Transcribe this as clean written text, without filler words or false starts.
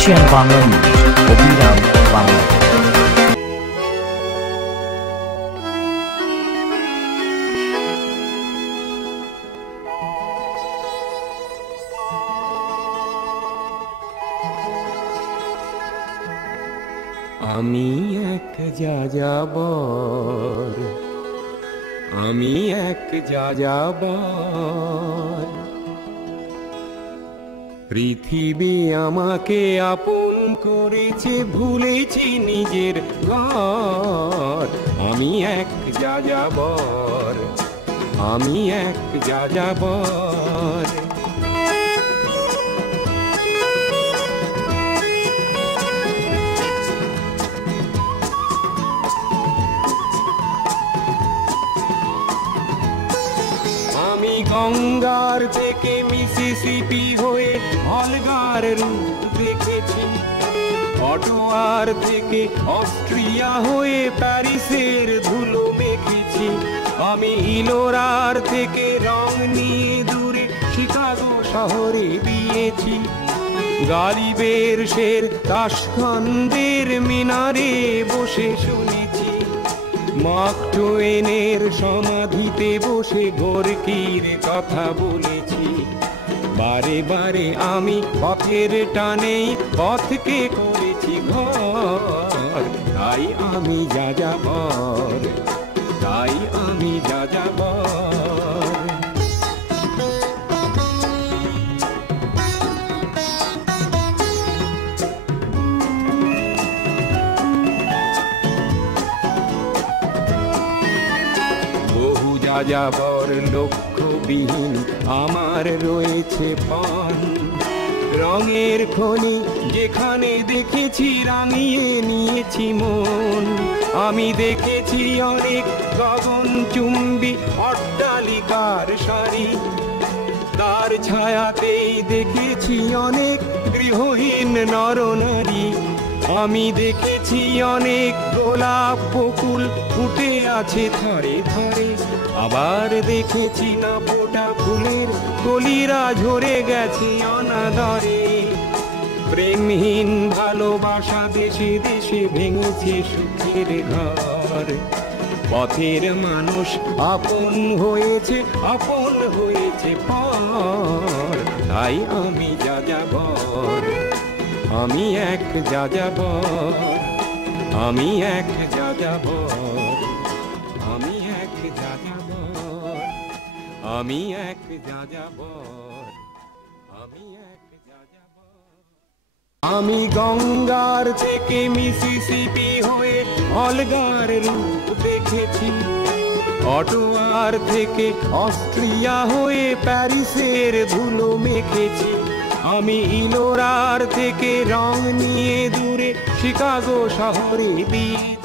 Asian Bangla news, অবিরাম বাংলা। আমি এক যাযাবর, আমি এক যাযাবর, পৃথিবী আমাকে আপন করেছে, ভুলেছি নিজের ঘর। আমি এক যাযাবর, আমি এক যাযাবর। আমি গঙ্গার থেকে মিসিসিপি হয়ে ভলগার রূপ দেখেছি, অটোয়ার থেকে অস্ট্রিয়া হয়ে প্যারিসের ধুলো মেখেছি। আমি ইলোরার থেকে রং নিয়ে দূরে শিকাগো শহরে দিয়েছি। গালিবের শের তাশখন্দের মিনারে বসে শুনেছি। মার্ক টোয়েনের সমাধিতে বসে গোর্কির কথা বলেছি। বারে বারে আমি পথের টানে পথকে করেছি ঘর। তাই আমি যাযাবর, তাই আমি যাযাবর। যাযাবর লক্ষ্যবিহীন আমার রয়েছে পান। রঙের খনি যেখানে দেখেছি রাঙিয়ে নিয়েছি মন। আমি দেখেছি অনেক গগনচুম্বী অট্টালিকার সারি, তার ছায়াতেই দেখেছি অনেক গৃহহীন নরনারী। আমি দেখেছি অনেক গোলাপ বকুল ফুটে আছে থরে থরে, আবার দেখেছি না ফোটা ফুলের কলিরা ঝরে গেছে অনাদরে। প্রেমহীন ভালোবাসা দেশে দেশে ভেঙেছে সুখের ঘর। পথের মানুষ আপন হয়েছে, আপন হয়েছে পর। তাই আমি যাযাবর, আমি এক যাযাবর, আমি এক যাযাবর, আমি এক যাযাবর, আমি এক যাযাবর, আমি এক যাযাবর। আমি গঙ্গার থেকে মিসিসিপি হয়ে ভলগার রূপ দেখেছি, অটোয়ার থেকে অস্ট্রিয়া হয়ে প্যারিসের ধুলো মেখেছি। আমি ইলোরার থেকে রং নিয়ে দূরে শিকাগো শহরে দিয়েছি।